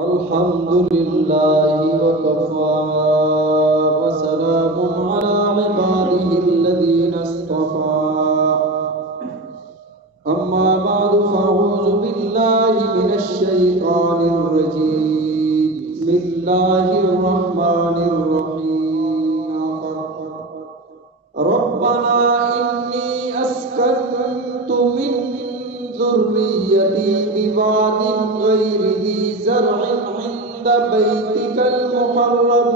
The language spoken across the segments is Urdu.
الحمد لله وكفى وسلام على عباده الذين اصطفى أما بعد فأعوذ بالله من الشيطان الرجيم بسم الله الرحمن الرحيم ربنا إني أسكنت من ذريتي بواد غير ذي زرع عند بيتك المحرم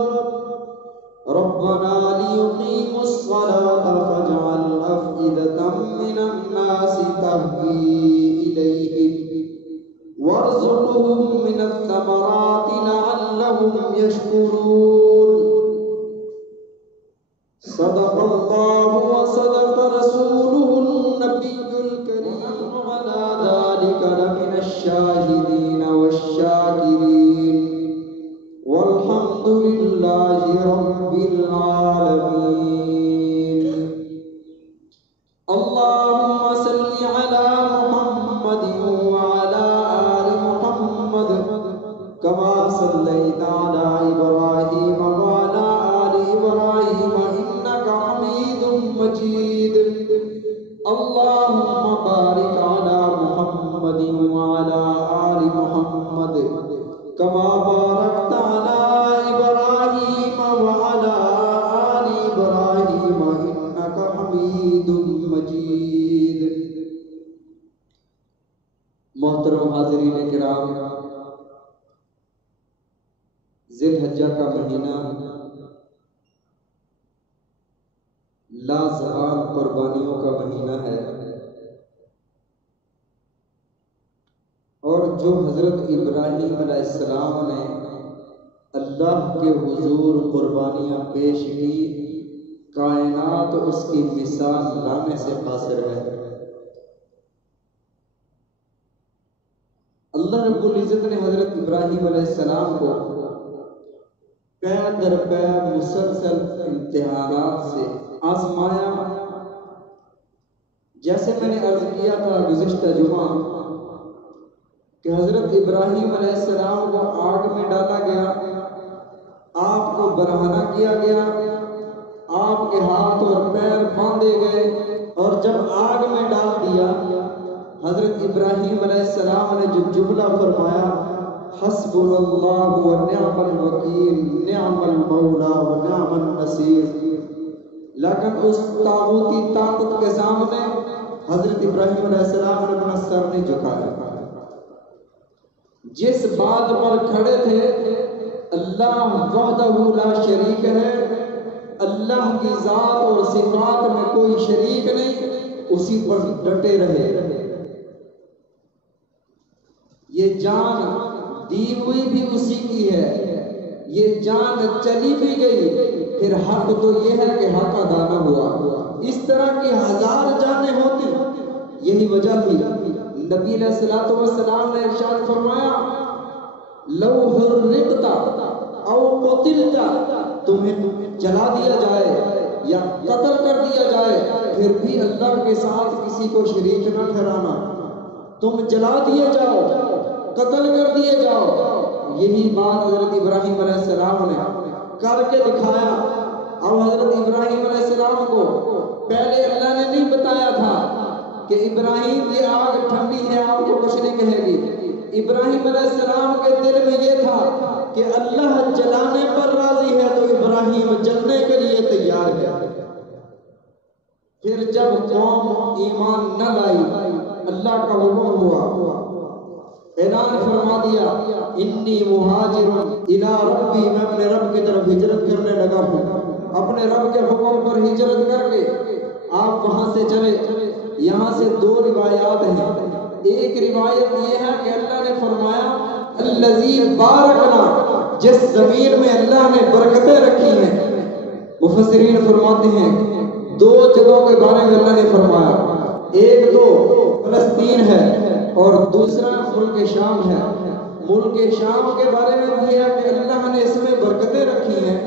ربنا ليقيموا الصلاة فاجعل أفئدة من الناس تهوي إليهم وارزقهم من الثمرات لعلهم يشكرون صدق الله وصدق رسوله النبي الكريم وعلى ذلك لمن الشاهدين والشاكرين والحمد لله رب العالمين اللهم صل على محمد وعلى آل محمد كما صليت على إبراهيم وعلى آل إبراهيم إنك حميد مجيد اللهم بارك على محمد وعلى آل محمد كما باركت على إبراهيم وعلى آل إبراهيم إنك حميد مجيد محترم حاضرین کرام، ذی الحجہ کا مہینہ لازوال قربانیوں کا مہینہ ہے، اور جو حضرت ابراہیم علیہ السلام نے اللہ کے حضور قربانیاں پیش کی، کائنات اس کی مثال لانے سے قاصر ہے۔ اللہ رب العزت نے حضرت ابراہیم علیہ السلام کو پے در پے مسلسل امتحانات سے آزمایا۔ جیسے میں نے عرض کیا تھا گزشتہ جمعہ کہ حضرت ابراہیم علیہ السلام کو آگ میں ڈالا گیا، آپ کو برہنہ کیا گیا، آپ کے ہاتھ اور پیر باندھے گئے، اور جب آگ میں ڈال دیا حضرت ابراہیم علیہ السلام نے جو جملہ فرمایا حسبنا اللہ ونعم الوکیل نعم المولا ونعم النصیر، لیکن اس طاغوتی طاقت کے سامنے حضرت ابراہیم علیہ السلام نے اپنا سر نہیں جھکایا۔ جس بات پر کھڑے تھے اللہ وحدہ لا شریک ہے، اللہ کی ذات اور صفات میں کوئی شریک نہیں، اسی پر ڈٹے رہے۔ یہ جان دی ہوئی بھی اسی کی ہے، یہ جان چلی بھی گئی، پھر حق تو یہ ہے کہ حق ادا نہ ہوا۔ اس طرح کی ہزار جانیں ہوتی، یہی وجہ تھی نبی علیہ السلام نے ارشاد فرمایا لو حرقت او قتلت، تمہیں جلا دیا جائے یا قتل کر دیا جائے پھر بھی اللہ کے ساتھ کسی کو شریک نہ ٹھہرانا، تم جلا دیے جاؤ، قتل کر دیے جاؤ۔ یہی بات حضرت ابراہیم علیہ السلام نے کر کے دکھایا۔ اب حضرت ابراہیم علیہ السلام کو پہلے اللہ نے نہیں بتایا تھا کہ ابراہیم یہ آگ ٹھنڈی ہے آپ کو کچھ نہیں کہے گی۔ ابراہیم علیہ السلام کے دل میں یہ تھا کہ اللہ جلانے پر راضی ہے تو ابراہیم جلنے کے لیے تیار ہے۔ پھر جب قوم ایمان نہ لائی، اللہ کا حکم ہوا، اعلان فرما دیا انی مہاجر الی ربی، میں اپنے رب کی طرف ہجرت کرنے لگا ہوں۔ اپنے رب کے حکم پر ہجرت کر کے آپ وہاں سے چلے۔ یہاں سے دو روایات ہیں۔ ایک روایت یہ ہے کہ اللہ نے فرمایا الذی بارکنا، جس زمین میں اللہ نے برکتیں رکھی ہیں۔ مفسرین فرماتے ہیں دو جگہوں کے بارے میں اللہ نے فرمایا، ایک تو فلسطین ہے اور دوسرا ملک شام ہے۔ ملک شام کے بارے میں بھی ہے کہ اللہ نے اس میں برکتیں رکھی ہیں۔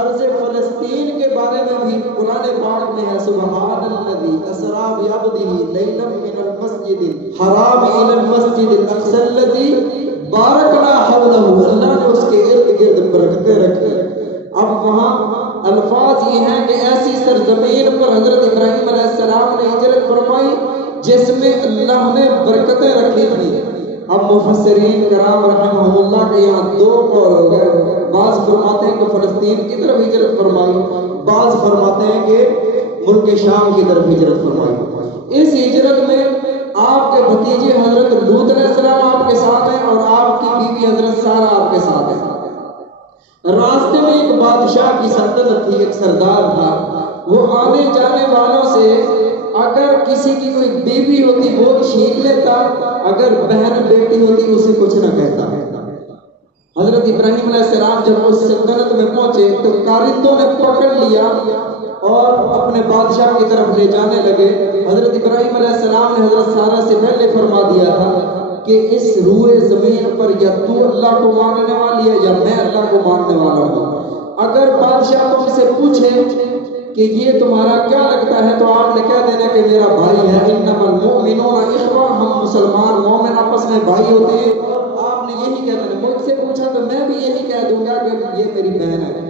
ارض فلسطین کے بارے میں بھی قرآن پاک میں ہے سبحان الذی اسری بعبدہ لیلا من المسجد الحرام الی المسجد الاقصی الذی بارکنا حولہ آپ وہاں الفاظ یہ ہیں کہ ایسی سرزمین پر حضرت ابراہیم علیہ السلام نے ہجرت فرمائی جس میں اللہ نے برکتیں رکھی تھی. اب مفسرین کرام رحمہ اللہ کے یہاں دو قول ہو گئے. بعض فرماتے ہیں کہ فلسطین کی طرف ہجرت فرمائی, بعض فرماتے ہیں کہ ملک شام کی طرف ہجرت فرمائی. اس ہجرت میں آپ کے بھتیجے حضرت لوط علیہ السلام آپ کے ساتھ ہیں اور آپ کی بیوی حضرت سارہ آپ کے ساتھ ہیں. راستے میں ایک بادشاہ کی سلطنت تھی, ایک سردار تھا. وہ آنے جانے والوں سے اگر کسی کی کوئی بیوی ہوتی وہ چھین لیتا, اگر بہن بیٹی ہوتی اسے کچھ نہ کہتا. حضرت ابراہیم علیہ السلام جب اس سلطنت میں پہنچے تو کارندوں نے پکڑ لیا اور اپنے بادشاہ کی طرف لے جانے لگے. حضرت ابراہیم علیہ السلام نے حضرت سارہ سے پہلے فرما دیا تھا کہ اس روئے زمین پر یا تو اللہ کو ماننے والی ہے یا میں اللہ کو ماننے والا ہوں. اگر بادشاہ تم سے پوچھے کہ یہ تمہارا کیا لگتا ہے تو آپ نے کہہ دینا کہ میرا بھائی ہے. انما المؤمنون اخوہ, ہم مسلمان مومن آپس میں بھائی ہوتے ہیں. اور آپ نے یہی کہہ دینا. مجھ سے پوچھا تو میں بھی یہی کہہ دوں گا کہ یہ میری بہن ہے.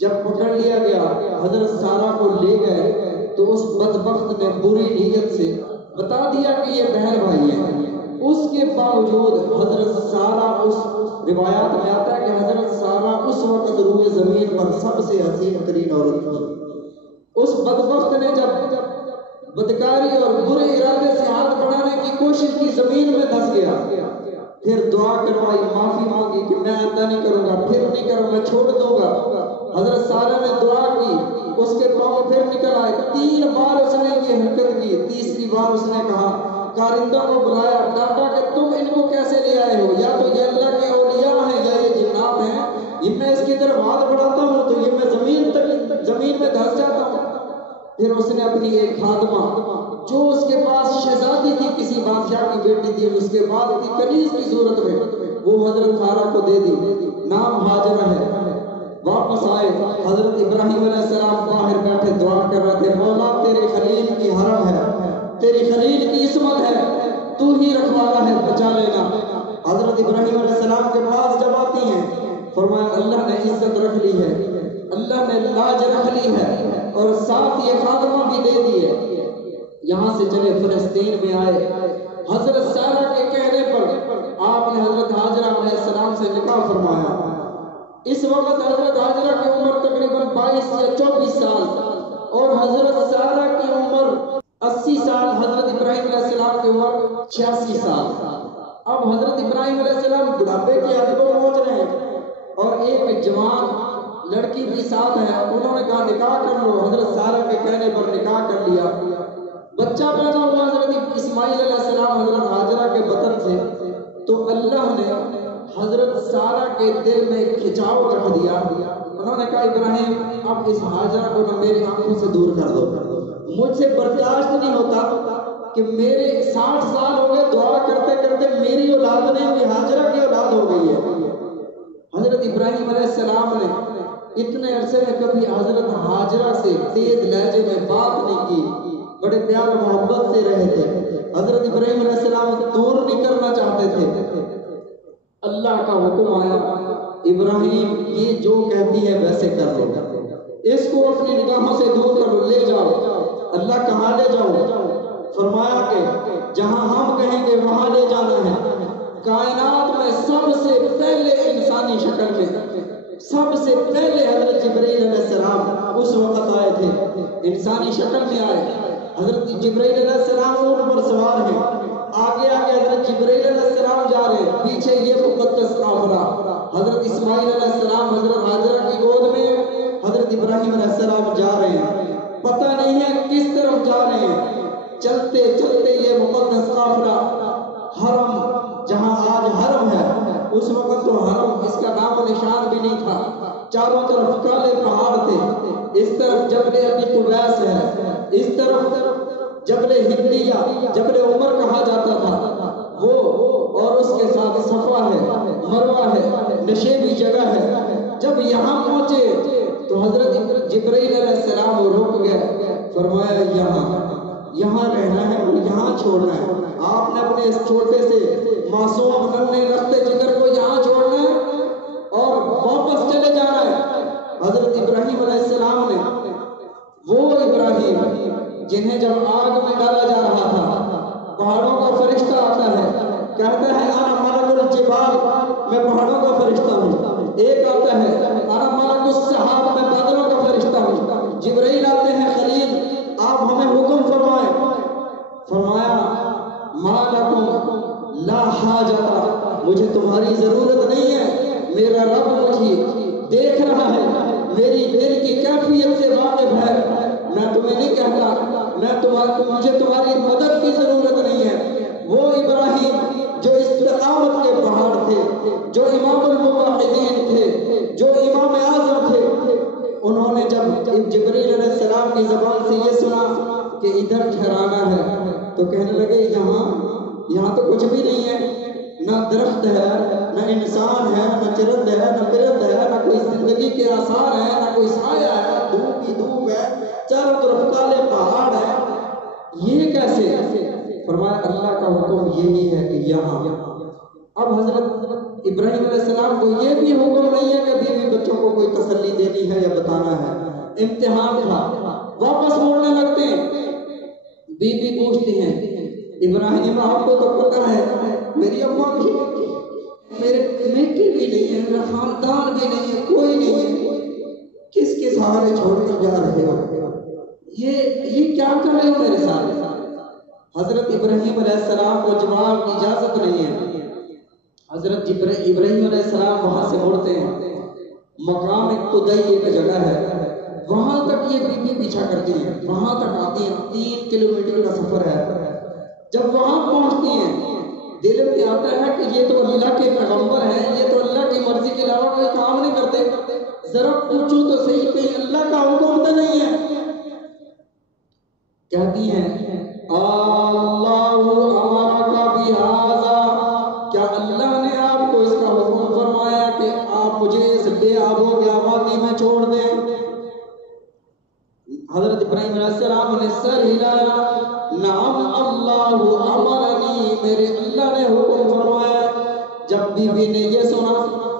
جب پکڑ لیا گیا حضرت سارہ کو لے گئے تو اس بدبخت نے بری نیت سے بتا دیا کہ یہ بہن بھائی ہے. اس کے باوجود حضرت سارہ, اس روایات میں آتا ہے کہ حضرت سارہ اس وقت روئے زمین پر سب سے حسین ترین عورت تھی. اس بدبخت نے جب بدکاری اور برے ارادے سے ہاتھ بڑھانے کی کوشش کی, زمین میں دھس گیا. پھر دعا کروائی, معافی مانگی کہ میں ایسا نہیں کروں گا, پھر نہیں کروں, میں چھوڑ دوں گا. حضرت سارہ نے دعا کی, اس کے پاؤں پھر نکل آئے. 3 بار اس نے یہ حرکت کی. تیسری بار اس نے کہا, کارندوں کو بلایا, ڈانٹا کہ تم ان کو کیسے لے آئے ہو, یا تو یہ اللہ کے اولیاء ہیں یا یہ جنات ہیں. یہ میں اس کی طرف ہاتھ بڑھاتا ہوں تو یہ میں زمین میں دھس جاتا ہوں. پھر اس نے اپنی ایک خادمہ جو اس کے پاس شہزادی تھی, کسی بادشاہ کی بیٹی تھی, اس کے بعد تھی کنیز کی صورت میں, وہ حضرت سارہ کو دے دی. نام ہاجرہ ہے. واپس آئے, حضرت ابراہیم علیہ السلام باہر بیٹھے دعا کر رہے تھے, مولا تیرے خلیل کی حرم ہے, تیری خلیل کی عصمت ہے, تو ہی رکھوالا ہے, بچا لینا. حضرت ابراہیم علیہ السلام کے پاس جب آتی ہیں فرمایا اللہ نے عزت رکھ لی ہے, اللہ نے لاج رکھ لی ہے, اور ساتھ یہ خاتمہ بھی دے دی ہے. یہاں سے چلے فلسطین میں آئے. حضرت سارہ کے کہنے پر آپ نے حضرت حاجرہ علیہ السلام سے نکاح فرمایا. اس وقت حضرت حاجرہ کی عمر تقریباً 22 یا 24 سال اور حضرت سارہ کی عمر 80 سال, حضرت ابراہیم علیہ السلام کی عمر 86 سال. اب حضرت ابراہیم علیہ السلام بڑھاپے کی حد کو پہنچ رہے ہیں اور ایک جوان لڑکی بھی ساتھ ہے. انہوں نے کہا نکاح کر لو. حضرت سارہ کے کہنے پر نکاح کر لیا. بچہ پیدا ہوا حضرت اسماعیل علیہ السلام حضرت حاجرہ کے بطن سے. تو اللہ نے حضرت سارہ کے دل میں کھچاؤ رکھ دیا. انہوں نے کہا ابراہیم اب اس حاجرہ کو نہ میری آنکھوں سے دور کر دو, مجھ سے برداشت نہیں ہوتا کہ میرے 60 سال ہو گئے دعا کرتے کرتے میری اولاد نہیں ہوئی, حاجرہ کی اولاد ہو گئی ہے. حضرت ابراہیم علیہ السلام نے اتنے عرصے میں کبھی حضرت حاجرہ سے تیز لہجے میں بات نہیں کی, بڑے پیار محبت سے رہے تھے. حضرت ابراہیم علیہ السلام دور نہیں کرنا چاہتے تھے. اللہ کا حکم آیا, ابراہیم یہ جو کہتی ہے ویسے کر لو, اس کو اپنی نگاہوں سے دور کرو, لے جاؤ. اللہ کہاں لے جاؤ؟ فرمایا کہ جہاں ہم کہیں گے وہاں لے جانا ہے. کائنات میں سب سے پہلے انسانی شکل میں سب سے پہلے حضرت جبرائیل علیہ السلام اس وقت آئے تھے, انسانی شکل میں آئے. حضرت جبرائیل علیہ السلام اونٹ پر سوار ہیں, آگے آگے حضرت جبرائیل علیہ السلام جا رہے ہیں, پیچھے یہ مقدس قافلہ. حضرت اسماعیل علیہ السلام حضرت حاجرہ کی گود میں, حضرت ابراہیم علیہ السلام جا رہے ہیں, پتہ نہیں ہے کس طرف جا رہے ہیں. چلتے چلتے یہ مقدس قافلہ حرم, جہاں آج حرم ہے, اس وقت تو حرم اس کا نام و نشان بھی نہیں تھا. چاروں طرف کالے پہاڑ تھے. اس طرف جبل ابی قبیس ہے, اس طرف جبل ہندیہ, جبل عمر کہا جاتا تھا وہ, اور اس کے ساتھ صفا ہے, مروہ ہے, نشیبی جگہ ہے. جب یہاں پہنچے تو حضرت جبرائیل علیہ السلام رک گئے. فرمایا یہاں رہنا ہے اور یہاں چھوڑنا ہے. آپ نے اپنے اس چھوٹے سے معصوم ننھے رختے جگر کو یہاں چھوڑنا ہے اور واپس چلے جانا ہے. میں پہاڑوں کا فرشتہ ہوں. ایک آتا ہے انا ملک السحاب، میں بادلوں کا فرشتہ ہوں. جبرائیل آتے ہیں خلیل آپ ہمیں حکم فرمائیں. فرمایا ما لکم لا حاجت، مجھے تمہاری ضرورت نہیں ہے، میرا رب مجھے دیکھ رہا ہے، میری دل کی کیفیت سے واقف ہے. میں تمہیں نہیں کہتا مجھے تمہاری مدد کی ضرورت نہیں ہے. وہ ابراہیم جو استقامت کے پہاڑ تھے، جو امام الموحدین تھے، جو امام اعظم تھے، انہوں نے جب جبریل علیہ السلام کی زبان سے یہ سنا کہ ادھر ٹھہرانا ہے تو کہنے لگے یہاں تو کچھ بھی نہیں ہے، نہ درخت ہے، نہ انسان ہے، نہ چرند ہے، نہ پرند ہے، نہ کوئی زندگی کے آثار ہے، نہ کوئی سایہ ہے، دھوپ ہی دھوپ ہے، چاروں طرف کالے پہاڑ ہے، یہ کیسے؟ فرمایا اللہ کا حکم یہی ہے کہ یہاں. اب حضرت ابراہیم علیہ السلام کو یہ بھی حکم نہیں ہے کہ بیوی بچوں کو کوئی تسلی دینی ہے یا بتانا ہے. امتحان تھا. واپس موڑنے لگتے ہیں. بیوی پوچھتی ہیں ابراہیم آپ کو تو پتا ہے میری اماں بھی میرے بیٹی بھی نہیں ہے، میرا خاندان بھی نہیں ہے، کوئی نہیں ہے، کس کے سہارے چھوڑ کر جا رہے ہو؟ یہ کیا کر رہے ہو میرے ساتھ؟ حضرت ابراہیم علیہ السلام کو جواب کی اجازت نہیں ہے. حضرت ابراہیم علیہ السلام وہاں سے مڑتے ہیں. مقام قدی ایک جگہ ہے، وہاں تک یہ بیوی پیچھا کرتی ہیں، وہاں تک آتی ہیں. 3 کلومیٹر کا سفر ہے. جب وہاں پہنچتی ہیں دل میں آتا ہے کہ یہ تو اللہ کے پیغمبر ہیں، یہ تو اللہ کی مرضی کے علاوہ کوئی کام نہیں کرتے، ذرا پوچھوں تو صحیح کہیں اللہ کا حکم تو نہیں ہے. کہتی ہیں اللہ امرک بہذا، کیا اللہ نے آپ کو اس کا حکم فرمایا کہ آپ مجھے اس بے آب و آبادی میں چھوڑ دیں؟ حضرت ابراہیم علیہ السلام نے سر ہلایا، نعم اللہ امرنی، میرے اللہ نے حکم فرمایا. جب بیوی نے یہ سنا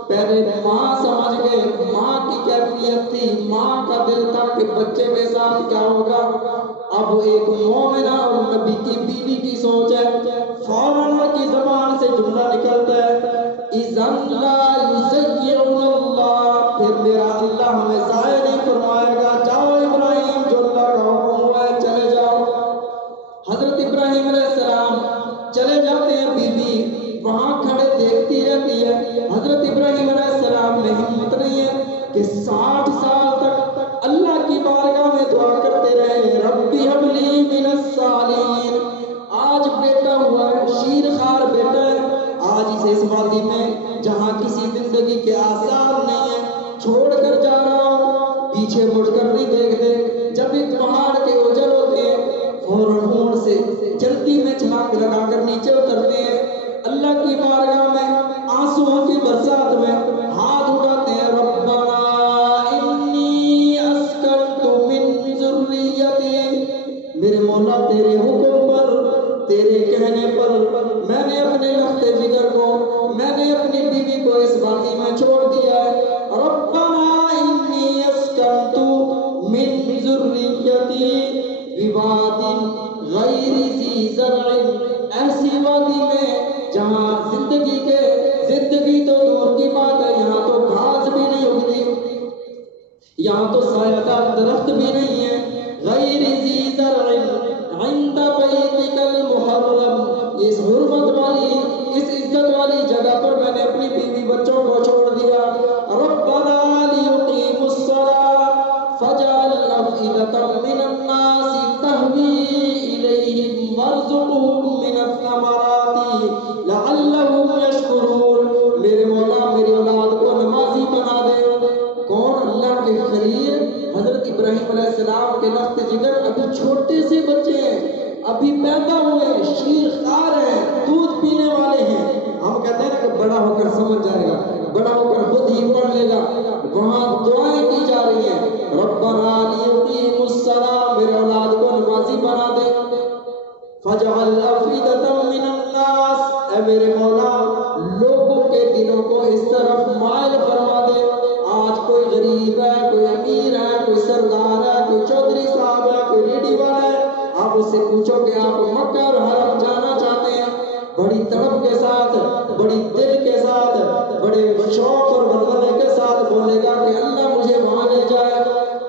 پہلے ماں سمجھ گئے، ماں کی کیفیت تھی، ماں کا دل تھا کہ بچے کے ساتھ کیا ہوگا. اب ایک مومنہ اور نبی کی بیوی کی سوچ ہے. فوراً کی زبان سے جملہ نکلتا ہے اِذَنْ لَا يُسَيِّعُنَ اللَّهُ، پھر میرا اللہ ہمیں ضائع نہیں فرمائے گا. جاؤ ابراہیم، جو اللہ کا حکم ہوا ہے چلے جاؤ. حضرت ابراہیم علیہ السلام چلے جاتے ہیں. بیوی وہاں کھڑے دیکھتی رہتی ہے. حضرت ابراہیم علیہ السلام میں ہمت نہیں ہے کہ 60 سال تک اللہ کی بارگاہ میں دعا کرتے رہے، ربی ہب لی من الصالحین. آج بیٹا ہوا ہے، شیر خار بیٹا ہے، آج اسے اس وادی میں جہاں کسی زندگی کے آثار نہیں ہیں چھوڑ کر جا رہا ہوں، پیچھے مڑ کر نہیں دیکھتے. جب ایک پہاڑ کے اوجل ہوتے ہیں فوراً اونٹ سے جلدی میں چھلانگ لگا کر نیچے اترتے ہیں. اللہ کی بارگاہ میں آنسوؤں کی برسات میں ہاتھ اٹھاتے ہیں، ربنا انی اسکنت من ذریتی، میرے مولا تیرے حکم پر، تیرے کہنے پر میں نے اپنے لخت جگر کو، میں نے اپنی بیوی کو اس وادی میں چھوڑ دیا ہے. ربنا انی اسکنت من ذریتی بواد غیر ذی زرع، ایسی وادی میں جہاں زندگی تو دور کی بات ہے، یہاں تو گھاس بھی نہیں اگتی، یہاں تو سایہ دار درخت بھی نہیں ہے. غیر ذی زرع عند بیتک المحرم، اس حرمت والی، اس عزت والی جگہ پر میں نے اپنی بیوی بچوں کو چھوڑ دیا. ربنا لیقیموا الصلاۃ فاجعل افئدۃ من الناس تهوی الیہم وارزقهم من الثمرات لعلهم یشکرون. میرے مولا میری اولاد کو نمازی بنا دے. کون؟ اللہ کے خلیل حضرت ابراہیم علیہ السلام کے لخت جگر ابھی چھوٹے سے بچے ہیں، ابھی پیدا ہوئے، شیر خار ہیں، دودھ پینے والے ہیں. ہم کہتے ہیں کہ بڑا ہو کر سمجھ جائے گا، بڑا ہو کر خود ہی پڑھ لے گا. وہاں دعائیں کی جا رہی ہیں، ربنا لیقیموا الصلاۃ، میرے اولاد کو نمازی بنا دے. فاجعل افئدۃ من الناس، اے میرے مولا لوگوں کے دلوں کو اس طرف مائل فرما دے. آج کوئی غریب ہے، کوئی امیر ہے، کوئی سردار ہے، کوئی چودھری صاحب ہے، کوئی ریڈی والا ہے، آپ اس سے پوچھو کہ آپ مکہ اور حرم جانا چاہتے ہیں، بڑی تڑپ کے ساتھ، بڑی دل کے ساتھ بڑے شوق اور ولولے کے ساتھ بولے گا کہ اللہ مجھے وہاں لے جائے.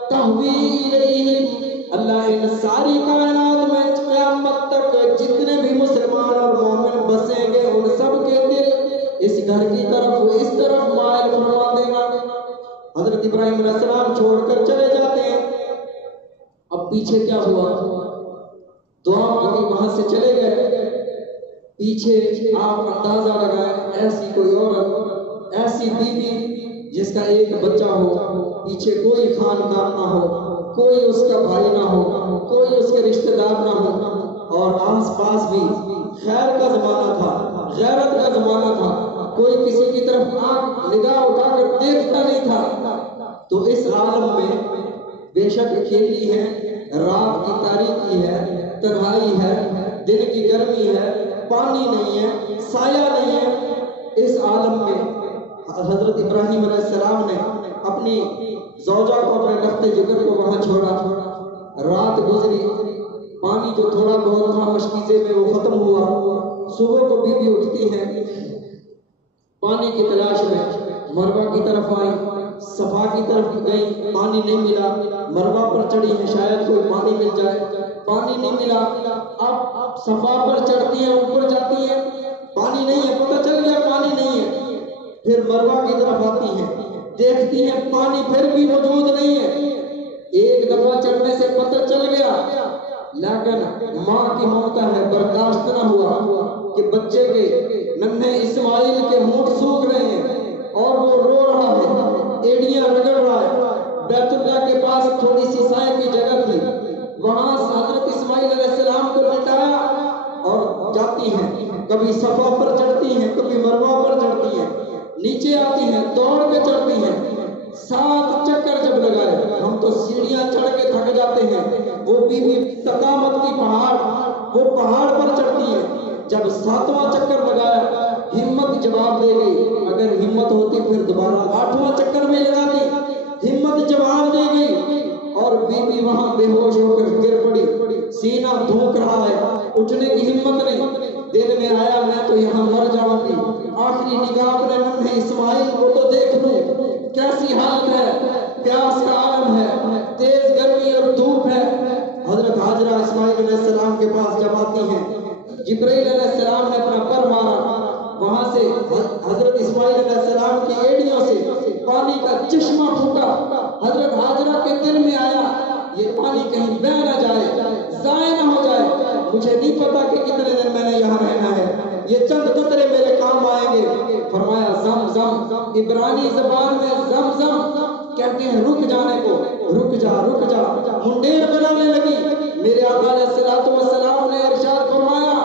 تحویل اللہ ان ساری کائنات میں قیامت تک جتنے بھی مسلمان اور مومن بسیں گے ان سب کے دل اس گھر کی طرف اس طرف مائل فرما دینا. حضرت ابراہیم علیہ السلام چھوڑ کر چلے جاتے ہیں. اب پیچھے کیا ہوا؟ دعا مانگی, وہاں سے چلے گئے. پیچھے آپ اندازہ لگائیں, ایسی کوئی عورت, ایسی بیوی جس کا ایک بچہ ہو, پیچھے کوئی خاندان نہ ہو, کوئی اس کا بھائی نہ ہو, کوئی اس کے رشتہ دار نہ ہو, اور آس پاس بھی خیر کا زمانہ تھا, غیرت کا زمانہ تھا, کوئی کسی کی طرف آنکھ نگاہ اٹھا کر دیکھتا نہیں تھا. تو اس عالم میں بے شک اکیلی ہے, رات کی تاریکی ہے, تنہائی ہے, دن کی گرمی ہے, پانی نہیں ہے, سایہ نہیں ہے. اس عالم میں حضرت ابراہیم علیہ السلام نے اپنی زوجہ کو, اپنے تخت جگر کو وہاں چھوڑا. رات گزری, پانی جو تھوڑا بہت تھا مشکیزے میں وہ ختم ہوا. صبح کو بیوی اٹھتی ہے, پانی کی تلاش میں مروا کی طرف آئی, صفا کی طرف گئی, پانی نہیں ملا. مروا پر چڑھی ہے, شاید کوئی پانی مل جائے, پانی نہیں ملا. اب صفا پر چڑھتی ہیں, اوپر جاتی ہیں, پانی نہیں ہے, پتہ چل گیا پانی نہیں ہے. پھر مروا کی طرف آتی ہیں, دیکھتی ہیں پانی پھر بھی موجود نہیں ہے. ایک دفعہ چڑھنے سے پتہ چل گیا, لیکن ماں کی ممتا ہے, برداشت نہ ہوا کہ بچے کے ننھے اسماعیل کے ہونٹ سوکھ رہے ہیں اور وہ رو رہا ہے, ایڑیاں رگڑ رہا ہے. بیت اللہ کے پاس تھوڑی سی سائے کی جگہ تھی, وہاں حضرت اسماعیل علیہ السلام کو لٹایا اور جاتی ہیں. کبھی صفا پر چڑھتی ہیں, کبھی مروا پر چڑھتی ہیں, نیچے آتی ہیں, دوڑ کے چڑھتی ہیں. 7 چکر جب لگائے, ہم تو سیڑھیاں چڑھ کے تھک جاتے ہیں, وہ بیوی تقامت کی پہاڑ, وہ پہاڑ پر چڑھتی ہے. جب 7واں چکر لگایا, ہمت جواب دے گئی. اگر ہمت ہوتی پھر دوبارہ 8واں چکر میں لگاتی. ہمت جواب دے گئی اور بیوی وہاں بے ہوش ہو کر گر پڑی. سینہ دھونک رہا ہے, اٹھنے کی ہمت نہیں. دل میں آیا میں تو یہاں مر جاؤں گی, آخری نگاہ اپنے ننھے اسماعیل کو تو دیکھ لوں, کیسی حالت ہے, پیاس کا عالم ہے, تیز گرمی اور دھوپ ہے. حضرت ہاجرہ اسماعیل علیہ السلام کے پاس جب آتی ہیں, جبرائیل علیہ السلام نے اپنا پر مارا, وہاں سے حضرت اسماعیل علیہ السلام کی ایڑیوں سے پانی کا چشمہ پھوٹا. حضرت ہاجرہ کے دل میں آیا یہ پانی کہیں بہ نہ جائے, ضائع نہ ہو جائے. مجھے نہیں پتا کہ کتنے دن میں نے یہاں رہنا ہے, یہ چند قطرے میرے کام آئیں گے. فرمایا زم زم, عبرانی زبان میں زم زم کہتے ہیں رک جانے کو, رک جا رک جا. منڈیر بنانے لگی. میرے آقا علیہ الصلوۃ والسلام نے ارشاد فرمایا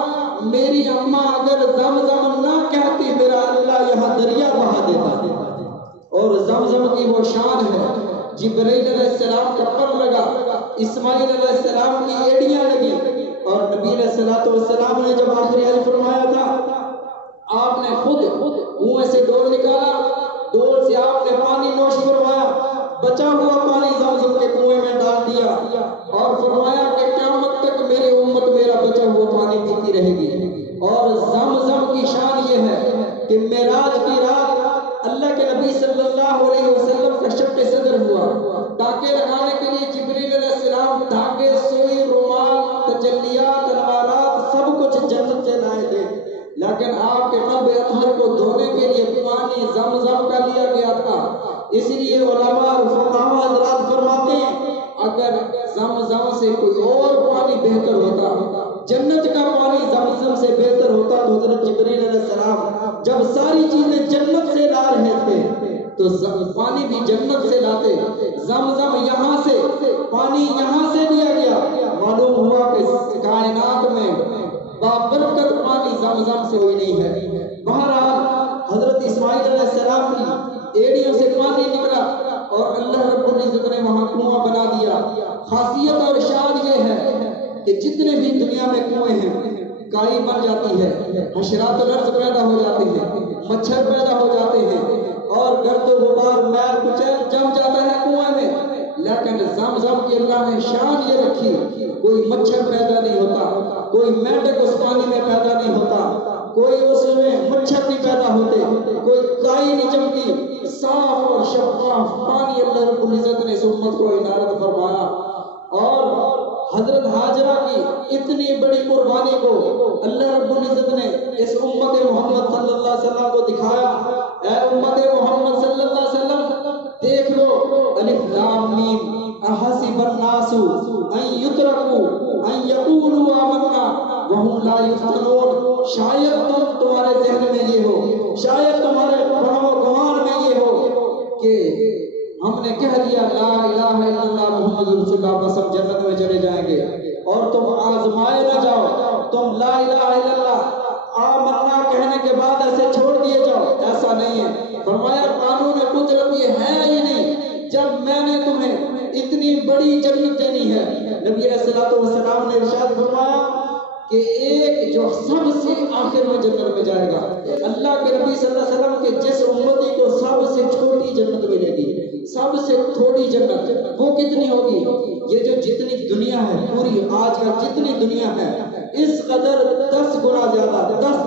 میری اماں اگر زم زم نہ کہتی میرا اللہ یہاں دریا بہا دیتا. اور زمزم کی وہ شان ہے. جبرائیل علیہ السلام کا پر لگا, اسماعیل علیہ السلام کی ایڑیاں لگی, اور نبی علیہ الصلوۃ والسلام نے جب آخری حج فرمایا تھا, آپ نے خود کنویں سے ڈول نکالا, ڈول سے آپ نے پانی نوش فرمایا, بچا ہوا پانی زمزم کے کنویں میں ڈال دیا, اور فرمایا کہ قیامت تک میری امت میرا بچا ہوا پانی پیتی رہے گی. اور زمزم کی شان یہ ہے کہ معراج کی رات اللہ کے نبی صلی اللہ علیہ وسلم کا شق صدر ہوا. ٹانکے لگانے کے لیے جبریل علیہ السلام ٹانکے, سوئی, رومال, تجلیات, انوارات سب کچھ جنت سے لائے تھے, لیکن آپ کے قلب اطہر کو دھونے کے لیے پانی زمزم کا لیا گیا تھا. اس لیے علماء اور فقہاء حضرات فرماتے ہیں اگر زمزم سے کوئی اور پانی بہتر ہوتا, جنت کا پانی زمزم سے بہتر ہوتا, تو حضرت جبریل علیہ السلام جب ساری چیزیں جنت سے لا رہے تھے تو پانی بھی جنت سے لاتے. زمزم یہاں سے, پانی یہاں سے دیا گیا. معلوم ہوا کہ کائنات میں بابرکت پانی زمزم سے کوئی نہیں ہے. بہرحال حضرت اسماعیل علیہ السلام کی ایڑیوں سے پانی نکلا اور اللہ رب العزت نے وہاں کنواں بنا دیا. خاصیت اور شان یہ ہے کہ جتنے بھی دنیا میں کنویں ہیں کائی بن جاتی ہے, حشرات الارض پیدا ہو جاتے ہیں, مچھر پیدا ہو جاتے ہیں, اور گرد و غبار میل کچیل جم جاتا ہے کنویں میں. لیکن زمزم کی اللہ نے شان یہ رکھی, کوئی مچھر پیدا نہیں ہوتا, کوئی مینڈک اس پانی میں پیدا نہیں ہوتا. کوئی اس میں مچھر نہیں پیدا ہوتے، کوئی کائی نہیں جمتی، صاف اور شفاف پانی اللہ رب العزت نے اس امت کو عنایت فرمایا۔ اور حضرت ہاجرہ کی اتنی بڑی قربانی کو اللہ رب العزت نے اس امت محمد صلی اللہ علیہ وسلم کو دکھایا۔ اے امت محمد صلی اللہ علیہ وسلم دیکھ لو، الف لام میم احسب الناس ان یترکوا ان یقولوا آمنا وهم لا یفتنون۔ شاید تمہارے ذہن میں یہ ہو، شاید تمہارے فہم و گمان میں یہ ہو کہ ہم نے کہہ دیا لا الہ الا اللہ محمد رسول اللہ، بس ہم جنت میں چلے جائیں گے، اور تم آزمائے نہ جاؤ، تم لا الہ الا اللہ آمنا کہنے کے بعد ایسے چھوڑ دیے جاؤ، ایسا نہیں ہے۔ فرمایا قانون قدرت یہ ہے ہی نہیں، جب میں نے تمہیں اتنی بڑی جنت دینی ہے۔ نبی علیہ الصلوۃ والسلام نے ارشاد فرمایا کہ ایک جو سب سے آخر میں جنت میں جائے گا، اللہ کے نبی صلی اللہ علیہ وسلم کے جس امتی کو سب سے چھوٹی جنت ملے گی، سب سے تھوڑی جنت، وہ کتنی ہوگی؟ یہ جو جتنی دنیا ہے، پوری آج کا جتنی دنیا ہے، اس قدر 10 گنا زیادہ، 10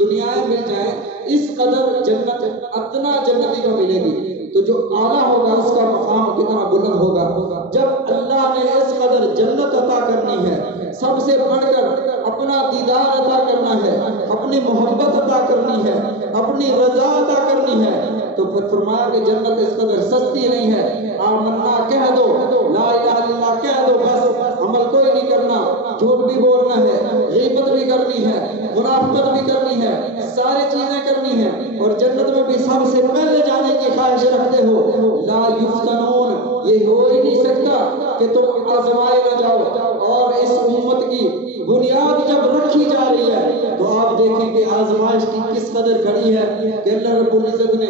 دنیایں مل جائیں، اس قدر جنت اتنا جنتی کو ملے گی۔ تو جو اعلیٰ ہوگا اس کا مقام کتنا بلند ہوگا۔ جب اللہ نے اس قدر جنت عطا کرنی ہے، سب سے بڑھ کر اپنا دیدار عطا کرنا ہے، اپنی محبت عطا کرنی ہے، اپنی رضا عطا کرنی ہے، تو پھر فرمایا کہ جنت اس قدر سستی نہیں ہے۔ آمنا کہہ دو، لا الہ الا اللہ کہہ دو، بس عمل کوئی نہیں کرنا، جھوٹ بھی بولنا ہے، غیبت بھی کرنی ہے، منافقت بھی کرنی ہے، ساری چیزیں کرنی ہے، اور جنت میں بھی سب سے پہلے جانے کی خواہش رکھتے ہو۔ لا یفتنون، یہ ہو ہی نہیں سکتا کہ تم آزمائے نہ جاؤ۔ اور اس امت کی بنیاد جب رکھی جا رہی ہے تو آپ دیکھیں کہ آزمائش کی کس قدر کھڑی ہے کہ اللہ رب العزت نے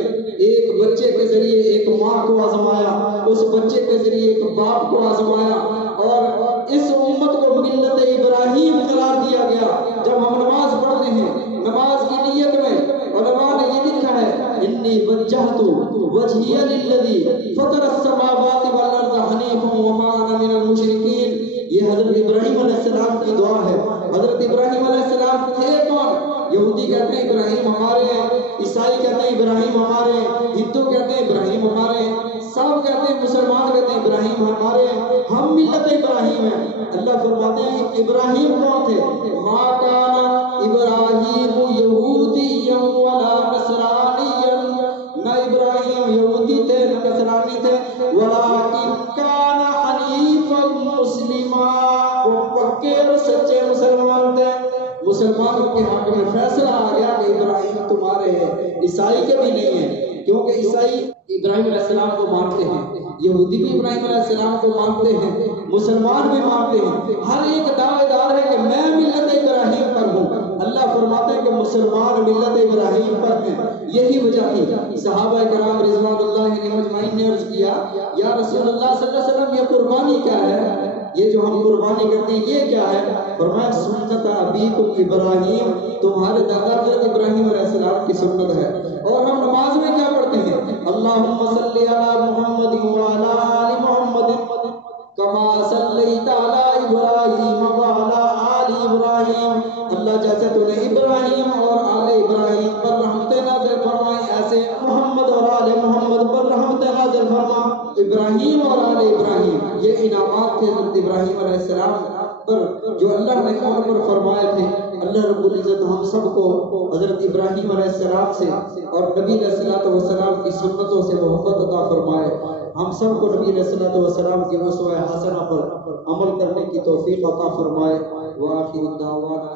ایک بچے کے ذریعے ایک ماں کو آزمایا، اس بچے کے ذریعے ایک باپ کو آزمایا، اور اس امت کو ملت ابراہیم قرار دیا گیا۔ جب ہم نماز پڑھتے ہیں، نماز کی نیت میں علماء نے یہ لکھا ہے انی وجہت وجہی للذی فطر السماوات والارض حنیفا وما انا من المشرکین۔ یہ حضرت ابراہیم علیہ السلام کی دعا ہے۔ حضرت ابراہیم علیہ السلام تھے کون؟ یہودی کہتے ہیں ابراہیم ہمارے ہیں، عیسائی کہتے ہیں ابراہیم ہمارے ہیں، ہندو کہتے ہیں ابراہیم ہمارے ہیں، سب کہتے ہیں، مسلمان کہتے ہیں ابراہیم ہمارے ہیں، ہم ملت ابراہیم ہیں۔ اللہ فرماتے ہیں ابراہیم کون تھے؟ ما کان ابراہیم یہودیا ولا نصرانیا، نہ ابراہیم یہودی تھے نہ نصرانی تھے، ولکن کان حنیفا مسلما، وہ پکے اور سچے مسلمان تھے۔ مسلمانوں کے حق میں فیصلہ آ گیا کہ ابراہیم تمہارے ہیں، عیسائی کے بھی نہیں ہیں، کیونکہ عیسائی ابراہیم علیہ السلام کو مانتے ہیں، یہودی بھی ابراہیم علیہ السلام کو مانتے ہیں، مسلمان بھی مانتے ہیں، ہر ایک دعوے دار ہے کہ میں ملت ابراہیم پر ہوں۔ اللہ فرماتے ہیں کہ مسلمان ملت ابراہیم پر ہیں۔ یہی وجہ تھی صحابہ کرام رضوان اللہ علیہم اجمعین نے عرض کیا یا رسول اللہ صلی اللہ علیہ وسلم یہ قربانی کیا ہے؟ یہ جو ہم قربانی کرتے ہیں یہ کیا ہے؟ فرمایا سنت ابیکم ابراہیم، تمہارے دادا حضرت ابراہیم علیہ السلام کی سنت ہے۔ اور ہم نماز میں کیا پڑھتے ہیں؟ اللہم صلی علی محمد وعلی آل محمد کما صلیت علی ابراہیم وعلی آل ابراہیم، اللہ جیسے تو نے ابراہیم اور آل ابراہیم پر رحمت نازل فرمائی، ایسے محمد اور آل محمد پر رحمت نازل فرما۔ ابراہیم اور آل ابراہیم یہ انعامات تھے حضرت ابراہیم علیہ السلام پر جو اللہ نے ان پر فرمائے تھے۔ اللہ رب العزت ہم سب کو حضرت ابراہیم علیہ السلام سے اور نبی علیہ الصلوۃ والسلام کی سنتوں سے محبت عطا فرمائے۔ ہم سب کو نبی علیہ الصلوۃ والسلام کی اسوہ حسنہ پر عمل کرنے کی توفیق عطا فرمائے۔ وآخر دعوانا